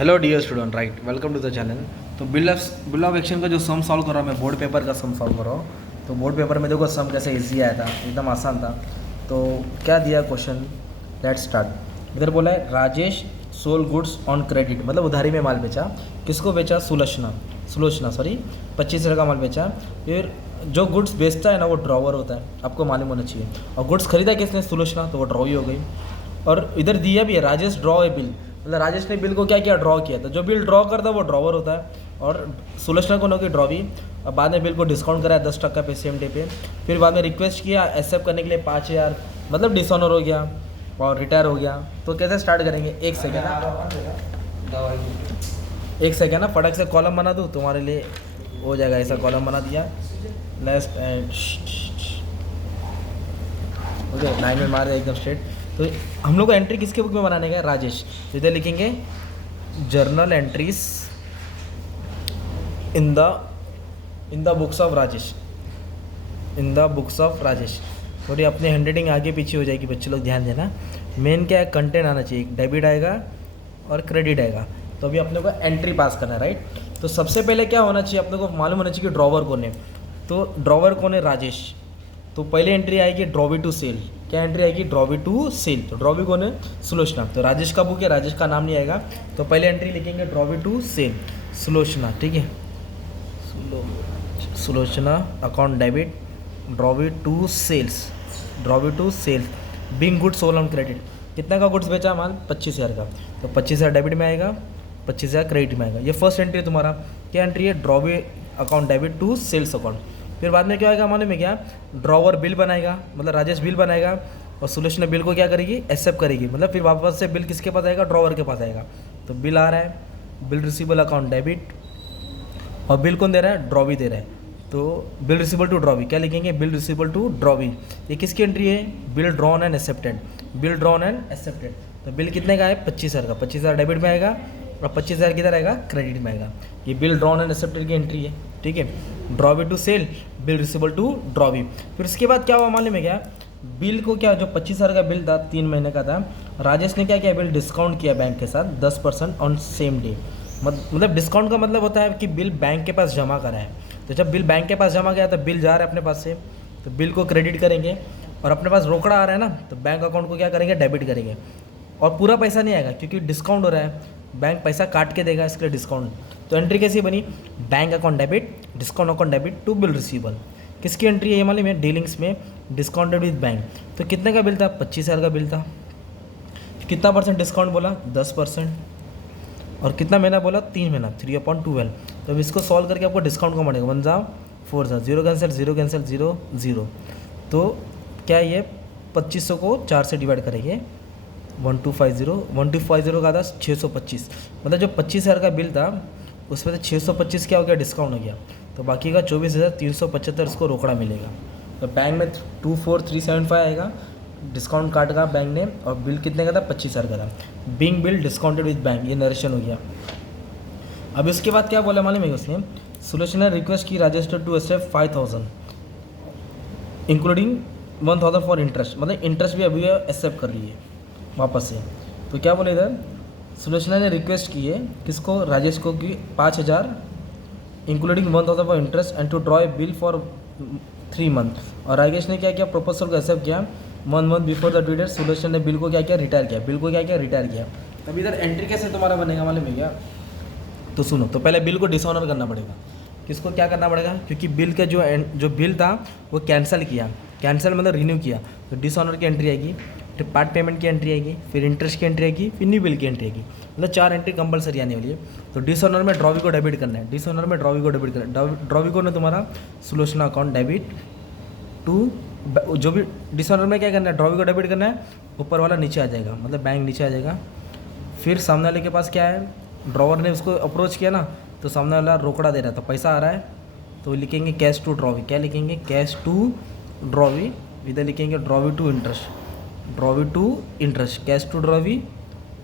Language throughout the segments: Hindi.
Hello dear student, right, welcome to the channel. तो बिल ऑफ एक्शन का जो सम सॉल्व कर रहा हूँ मैं, बोर्ड पेपर का सम सॉल्व कर रहा हूँ। तो बोर्ड पेपर में देखो सम कैसे इजी आया था, एकदम आसान था। तो क्या दिया क्वेश्चन, लेट्स स्टार्ट। इधर बोला है Rajesh sold goods on credit, मतलब उधारी में माल बेचा। किसको बेचा? सुलोचना सॉरी 25,000 का माल बेचा। फिर जो गुड्स बेचता है ना वो ड्रॉवर होता है, आपको मालूम होना चाहिए। और गुड्स खरीदा किसने? सुलोचना, तो वो ड्रॉ ही हो गई। और इधर दिया भी है राजेश ड्रॉ ए बिल, मतलब राजेश ने बिल को क्या किया? ड्रॉ किया। तो जो बिल ड्रॉ करता है वो ड्रॉवर होता है, और सुलोचना को होगी ड्रॉवी। और बाद में बिल को डिस्काउंट कराया 10% पे सेम डे पे। फिर बाद में रिक्वेस्ट किया एक्सेप्ट करने के लिए 5,000, मतलब डिसऑनर हो गया और रिटायर हो गया। तो कैसे स्टार्ट करेंगे? एक सेकेंड ना फटक से कॉलम बना दूँ तुम्हारे लिए, हो जाएगा। ऐसा कॉलम बना दिया, लेफ्ट एंड ओके, लाइन में मारे एकदम स्ट्रेट। तो हम लोग को एंट्री किसके बुक में बनाने का है? राजेश। तो इधर लिखेंगे journal entries in the books of Rajesh, in the books of Rajesh. थोड़ी अपनी हैंडराइटिंग आगे पीछे हो जाएगी, बच्चे लोग ध्यान देना। मेन क्या है, कंटेंट आना चाहिए, डेबिट आएगा और क्रेडिट आएगा। तो अभी अपने को एंट्री पास करना है, राइट। तो सबसे पहले क्या होना चाहिए, अपने को मालूम होना चाहिए कि ड्रॉवर कौन है। तो ड्रॉवर कौन है? राजेश। तो पहले एंट्री आएगी ड्रॉवी टू सेल। क्या एंट्री आएगी? Drawee to sale. तो ड्रॉवी कौन है? सुलोचना। तो राजेश का बुक है, राजेश का नाम नहीं आएगा। तो पहले एंट्री लिखेंगे ड्रॉवी टू सेल, सुलोचना, ठीक है। Sulochana account debit, drawee to sales, drawee to sales being goods sold on credit. कितना का गुड्स बेचा माल? 25,000 का। तो 25,000 डेबिट में आएगा, 25,000 क्रेडिट में आएगा। ये फर्स्ट एंट्री है तुम्हारा। क्या एंट्री है? Drawee account debit to sales account. फिर बाद में क्या आएगा मालूम है क्या? ड्रॉवर बिल बनाएगा, मतलब राजेश बिल बनाएगा, और सुलोचना बिल को क्या करेगी? एक्सेप्ट करेगी। मतलब फिर वापस से बिल किसके पास आएगा? ड्रॉवर के पास आएगा। तो बिल आ रहा है, बिल रिसीवेबल अकाउंट डेबिट, और बिल कौन दे रहा है? ड्रॉवी दे रहा है। तो बिल रिसीवेबल टू ड्रॉवी, क्या लिखेंगे? Bill receivable to drawee. ये किसकी एंट्री है? Bill drawn and accepted, bill drawn and accepted. तो बिल कितने का है? 25,000 का। 25,000 डेबिट में आएगा और 25,000 किधर आएगा? क्रेडिट में आएगा। ये बिल ड्रॉन एंड एक्सेप्टेड की एंट्री है, ठीक है। Drawee to sale, bill receivable to drawee. फिर उसके बाद क्या हुआ मालूम है क्या? बिल को क्या, जो 25,000 का बिल था 3 महीने का था, राजेश ने क्या किया? बिल डिस्काउंट किया बैंक के साथ 10% ऑन सेम डे। मतलब डिस्काउंट का मतलब होता है कि बिल बैंक के पास जमा करा है। तो जब बिल बैंक के पास जमा गया तो बिल जा रहा है अपने पास से, तो बिल को क्रेडिट करेंगे। और अपने पास रोकड़ा आ रहा है ना, तो बैंक अकाउंट को क्या करेंगे? डेबिट करेंगे। और पूरा पैसा नहीं आएगा क्योंकि डिस्काउंट हो रहा है, बैंक पैसा काट के देगा, इसके लिए डिस्काउंट। तो एंट्री कैसी बनी? Bank account debit, discount account debit to bill receivable. किसकी एंट्री है ये मालूम है? डीलिंग्स में डिस्काउंटेड विद बैंक। तो कितने का बिल था? 25,000 का बिल था। कितना परसेंट डिस्काउंट बोला? 10%। और कितना महीना बोला? 3 महीना, 3/12। तो अब इसको सॉल्व करके आपको डिस्काउंट का बढ़ेगा, 1 जा 4 जा, 0 कैंसिल 0 कैंसिल 0 0। तो क्या ये 2500 को 4 से डिवाइड करेंगे, 1250 का था 625। मतलब जो 25,000 का बिल था उसमें से 625 क्या हो गया? डिस्काउंट हो गया। तो बाकी का 24,375 इसको रोकड़ा मिलेगा। तो बैंक में 24,375 आएगा, डिस्काउंट काट का बैंक ने। और बिल कितने का था? 25,000 का था। Being bill discounted with bank, ये नरेशन हो गया। अब इसके बाद क्या बोला मालूम है उसने? सुलोचना ने रिक्वेस्ट की Rajesh to accept 5,000 including 1,000 for interest, मतलब इंटरेस्ट भी अभी एक्सेप्ट कर रही है वापस से। तो क्या बोले इधर? सुलोचना ने रिक्वेस्ट की है किसको? राजेश को, कि 5,000 including 1,000 for interest and to draw a bill for 3 month. और राजेश ने क्या किया? प्रपोजल को एक्सेप्ट किया। 1 month before the due date Sulochana ने बिल को क्या किया? रिटायर किया। बिल को क्या किया? रिटायर किया। तब इधर एंट्री कैसे तुम्हारा बनेगा मालूम है क्या? तो सुनो, तो पहले बिल को डिसऑनर करना पड़ेगा। किसको क्या करना पड़ेगा? क्योंकि बिल का जो बिल था वो कैंसिल किया, कैंसिल मतलब रिन्यू किया। तो डिसऑनर की एंट्री आएगी, फिर पार्ट पेमेंट की एंट्री आएगी, फिर इंटरेस्ट की एंट्री आएगी, फिर न्यू बिल की एंट्री आएगी। मतलब 4 एंट्री कंपलसरी आने वाली है। तो डिसऑनर में ड्रॉवी को डेबिट करना है, डिसऑनर में ड्रॉवी को डेबिट करना है। ड्रॉवी को ना तुम्हारा सुलोचना अकाउंट डेबिट टू, जो भी डिसऑनर में क्या करना है? ड्रॉवी को डेबिट करना है, ऊपर वाला नीचे आ जाएगा, मतलब बैंक नीचे आ जाएगा। फिर सामने वाले के पास क्या है? ड्रॉवर ने उसको अप्रोच किया ना, तो सामने वाला रोकड़ा दे रहा है, तो पैसा आ रहा है। तो लिखेंगे कैश टू ड्रॉवी। क्या लिखेंगे? Cash to drawee. इधर लिखेंगे drawee to interest, drawee to interest, cash to drawee,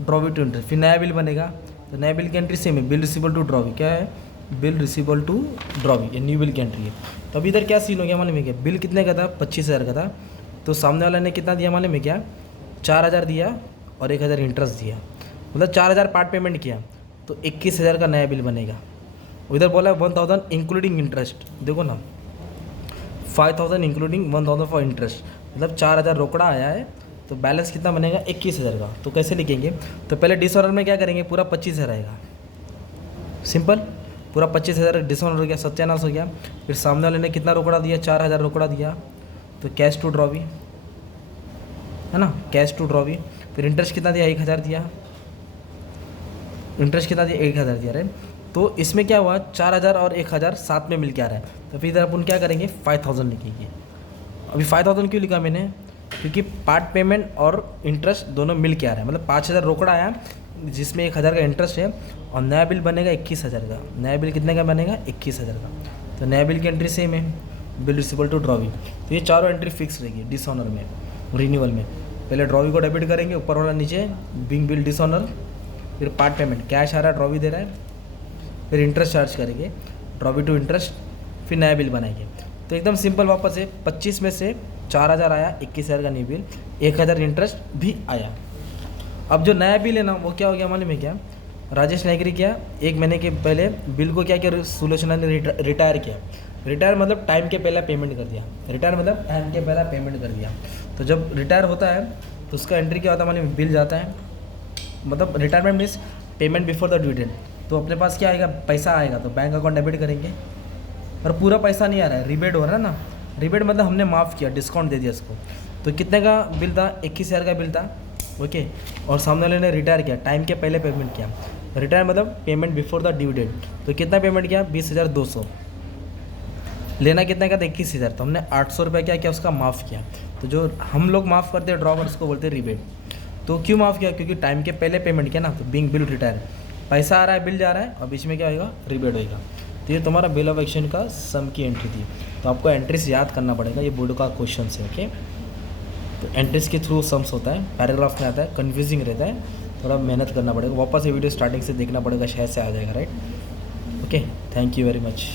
drawee to interest. फिर नया बिल बनेगा, तो नया बिल की एंट्री सेम है, बिल रिसीवेबल टू ड्रॉवी। क्या है? बिल रिसीवेबल टू ड्रॉवी, ये न्यू बिल की एंट्री है। तो अभी इधर क्या सीन हो गया मालूम है क्या? बिल कितने का था? 25,000 का था। तो सामने वाला ने कितना दिया मालूम है क्या? 4,000 दिया और 1,000 इंटरेस्ट दिया, मतलब 4,000 पार्ट पेमेंट किया। तो 21,000 का नया बिल बनेगा। उधर बोला है 1,000 इंक्लूडिंग इंटरेस्ट, देखो ना 5,000 इंक्लूडिंग 1,000 फॉर इंटरेस्ट, मतलब 4,000 रोकड़ा आया है, तो बैलेंस कितना बनेगा 21,000 का। तो कैसे लिखेंगे, तो पहले डिसऑर्डर में क्या करेंगे, पूरा 25,000 आएगा, सिंपल, पूरा 25,000 डिसऑर्डर हो गया, सत्यानाश हो गया। फिर सामने वाले ने कितना रोकड़ा दिया, 4,000 रोकड़ा दिया, तो कैश टू ड्रॉ भी है ना, कैश टू ड्रॉ भी। फिर इंटरेस्ट कितना दिया, 1,000 दिया, इंटरेस्ट कितना दिया 1,000 दिया, राइट। तो इसमें क्या हुआ, 4,000 और 1,000 साथ में मिल के आ रहा है, तो फिर इधर अपन क्या करेंगे 5,000 लिखेंगे। अभी 5,000 क्यों लिखा मैंने, क्योंकि पार्ट पेमेंट और इंटरेस्ट दोनों मिल के आ रहा है, मतलब 5,000 रोकड़ा आया जिसमें 1,000 का इंटरेस्ट है, और नया बिल बनेगा 21,000 का। नया बिल कितने का बनेगा 21,000 का, तो नया बिल की एंट्री सेम है, बिल रिसीवेबल टू ड्रॉवी। तो ये चारों एंट्री फिक्स रहेगी डिसऑनर में, रिन्यूअल में। पहले ड्रॉवी को डेबिट करेंगे, ऊपर वाला नीचे बिंग बिल डिसऑनर, फिर पार्ट पेमेंट कैश आ रहा है, ड्रॉवी दे रहा है, फिर इंटरेस्ट चार्ज करेंगे, ड्रॉवी टू इंटरेस्ट, फिर नया बिल बनाएंगे। तो एकदम सिंपल वापस है, 25 में से 4,000 आया, 21,000 का न्यू बिल, 1,000 इंटरेस्ट भी आया। अब जो नया बिल है ना वो क्या हो गया मालूम है क्या, राजेश नायकरी क्या 1 महीने के पहले बिल को क्या किया, सुलोचना ने रिटायर किया। रिटायर मतलब टाइम के पहले पेमेंट कर दिया, रिटायर मतलब टाइम के पहले पेमेंट कर दिया। तो जब रिटायर होता है तो उसका एंट्री क्या होता है मालूम, बिल जाता है, मतलब retirement means payment before the due date. तो अपने पास क्या आएगा, पैसा आएगा, तो बैंक अकाउंट डेबिट करेंगे, और पूरा पैसा नहीं आ रहा है, रिबेट हो रहा है ना, रिबेट मतलब हमने माफ़ किया, डिस्काउंट दे दिया इसको। तो कितने का बिल था, 21,000 का बिल था, ओके, और सामने वाले ने रिटायर किया, टाइम के पहले पेमेंट किया, रिटायर मतलब payment before the due date. तो कितना पेमेंट किया, 20,200, लेना कितने का था 21,000, तो हमने 800 रुपये क्या किया उसका माफ़ किया। तो जो हम लोग माफ़ करते हैं ड्रॉवर, उसको बोलते हैं रिबेट। तो क्यों माफ़ किया, क्योंकि टाइम के पहले पेमेंट किया ना, तो बिंग बिल रिटायर, पैसा आ रहा है, बिल जा रहा है, और बीच में क्या होगा, रिबेट होगा। तो ये तुम्हारा बिल ऑफ एक्सचेंज का सम की एंट्री थी। तो आपको एंट्रीज याद करना पड़ेगा, ये बोर्ड का क्वेश्चन है, ओके। तो एंट्रीज के थ्रू सम्स होता है, पैराग्राफ में आता है, कन्फ्यूजिंग रहता है, थोड़ा मेहनत करना पड़ेगा, वापस ये वीडियो स्टार्टिंग से देखना पड़ेगा, शायद से आ जाएगा, right. Okay, thank you very much.